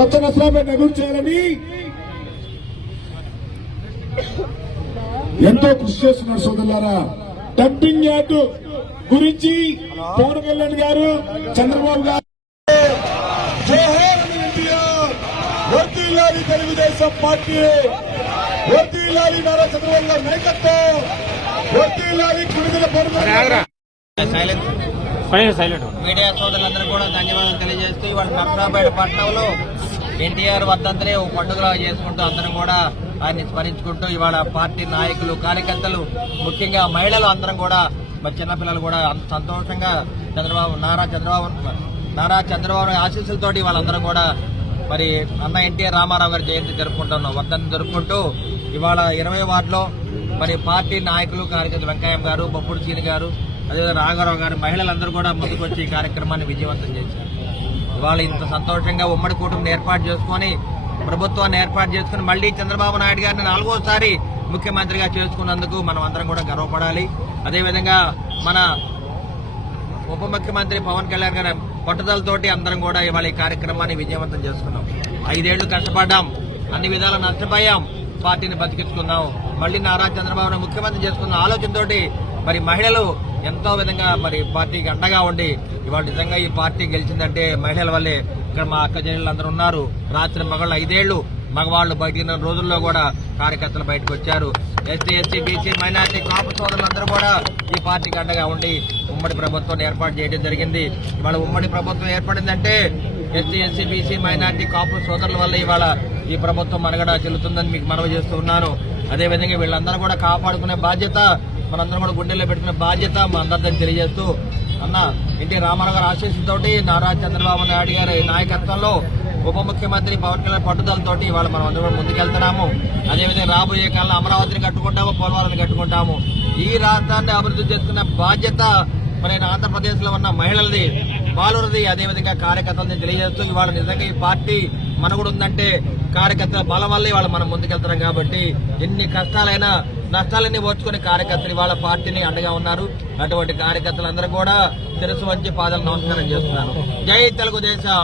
నష్టాన్ని ఎదుర్చేయాలని ఎంతో కృషి చేస్తున్నారు సోదరులారా. డంపింగ్ యార్డు గురించి పవన్ కళ్యాణ్ గారు, చంద్రబాబు గారు వర్ధిల్లాలి తెలుగుదేశం పార్టీ, వర్ధిల్లాలి నారా చంద్రబాబు గారి నాయకత్వం, వర్ధిల్లాలి కుడిదల మీడియా సోదరులందరూ కూడా ధన్యవాదాలు తెలియజేస్తూ ఇవాళ నర్సరావుపేట పట్టణంలో ఎన్టీఆర్ వర్ధంతిని ఒక పండుగలా చేసుకుంటూ అందరం కూడా ఆయన్ని స్మరించుకుంటూ ఇవాళ పార్టీ నాయకులు, కార్యకర్తలు, ముఖ్యంగా మహిళలు అందరం కూడా మరి చిన్నపిల్లలు కూడా సంతోషంగా నారా చంద్రబాబు ఆశీస్సులతోటి వాళ్ళందరం కూడా మరి అన్న ఎన్టీఆర్ రామారావు గారి జయంతి జరుపుకుంటున్నాం, వర్ధంతి జరుపుకుంటూ ఇవాళ 20 వార్డులో మరి పార్టీ నాయకులు, కార్యకర్తలు వెంకయ్య గారు, బొప్పుడు చీని గారు, అదేవిధంగా రాఘవరావు గారు, మహిళలందరూ కూడా ముందుకు వచ్చి ఈ కార్యక్రమాన్ని విజయవంతం చేశారు. ఇవాళ ఇంత సంతోషంగా ఉమ్మడి కూటమిని ఏర్పాటు చేసుకుని, ప్రభుత్వాన్ని ఏర్పాటు చేసుకుని మళ్లీ చంద్రబాబు నాయుడు గారిని 4వసారి ముఖ్యమంత్రిగా చేసుకున్నందుకు మనం అందరం కూడా గర్వపడాలి. అదేవిధంగా మన ఉప ముఖ్యమంత్రి పవన్ కళ్యాణ్ గారి పట్టుదలతోటి అందరం కూడా ఇవాళ ఈ కార్యక్రమాన్ని విజయవంతం చేసుకున్నాం. 5 ఏళ్లు కష్టపడ్డాం, అన్ని విధాలా నష్టపోయాం, పార్టీని బతికించుకున్నాం. మళ్లీ నారా చంద్రబాబును ముఖ్యమంత్రి చేసుకున్న ఆలోచనతోటి మరి మహిళలు ఎంతో విధంగా మరి పార్టీకి అండగా ఉండి ఇవాళ నిజంగా ఈ పార్టీ గెలిచిందంటే మహిళల వల్లే. ఇక్కడ మా అక్క చెల్లెళ్ళు అందరూ ఉన్నారు. రాత్రి మగళ్ళు 5 ఏళ్లు మగవాళ్లు బయటిన రోజుల్లో కూడా కార్యకర్తలు బయటకు వచ్చారు. ఎస్టీ, బీసీ, మైనార్టీ, కాపు సోదరులందరూ కూడా ఈ పార్టీకి అండగా ఉండి ఉమ్మడి ప్రభుత్వాన్ని ఏర్పాటు చేయడం జరిగింది. ఇవాళ ఉమ్మడి ప్రభుత్వం ఏర్పడిందంటే ఎస్టీ, బీసీ, మైనార్టీ, కాపు సోదరుల వల్ల ఇవాళ ఈ ప్రభుత్వం మనగడ చెల్లుతుందని మీకు మనవి చేస్తూ ఉన్నాను. అదేవిధంగా వీళ్ళందరూ కూడా కాపాడుకునే బాధ్యత, మనందరం కూడా గుండెల్లో పెట్టుకునే బాధ్యత మా అందరిదని తెలియజేస్తూ అన్న ఎన్టీ రామారావు గారి ఆశీస్సులతోటి, నారా చంద్రబాబు నాయుడు గారి నాయకత్వంలో, ఉప ముఖ్యమంత్రి పవన్ కళ్యాణ్ పట్టుదలతోటి ఇవాళ మనం అందరం ముందుకెళ్తున్నాము. అదేవిధంగా రాబోయే కాలంలో అమరావతిని కట్టుకుంటాము, పోలవరాన్ని కట్టుకుంటాము. ఈ రాష్ట్రాన్ని అభివృద్ధి చేసుకున్న బాధ్యత మరి ఆంధ్రప్రదేశ్ లో ఉన్న మహిళలది, బాలురది, అదేవిధంగా కార్యకర్తలని తెలియజేస్తూ ఇవాళ నిజంగా ఈ పార్టీ మనగుడు ఉందంటే కార్యకర్తల బలం వల్ల ఇవాళ మనం ముందుకెళ్తున్నాం. కాబట్టి ఎన్ని కష్టాలైనా నష్టాలన్నీ ఓర్చుకునే కార్యకర్తలు ఇవాళ పార్టీని అండగా ఉన్నారు. అటువంటి కార్యకర్తలందరూ కూడా శిరస్సు వంచి పాదాలు నమస్కారం చేస్తున్నాను. జై తెలుగుదేశం.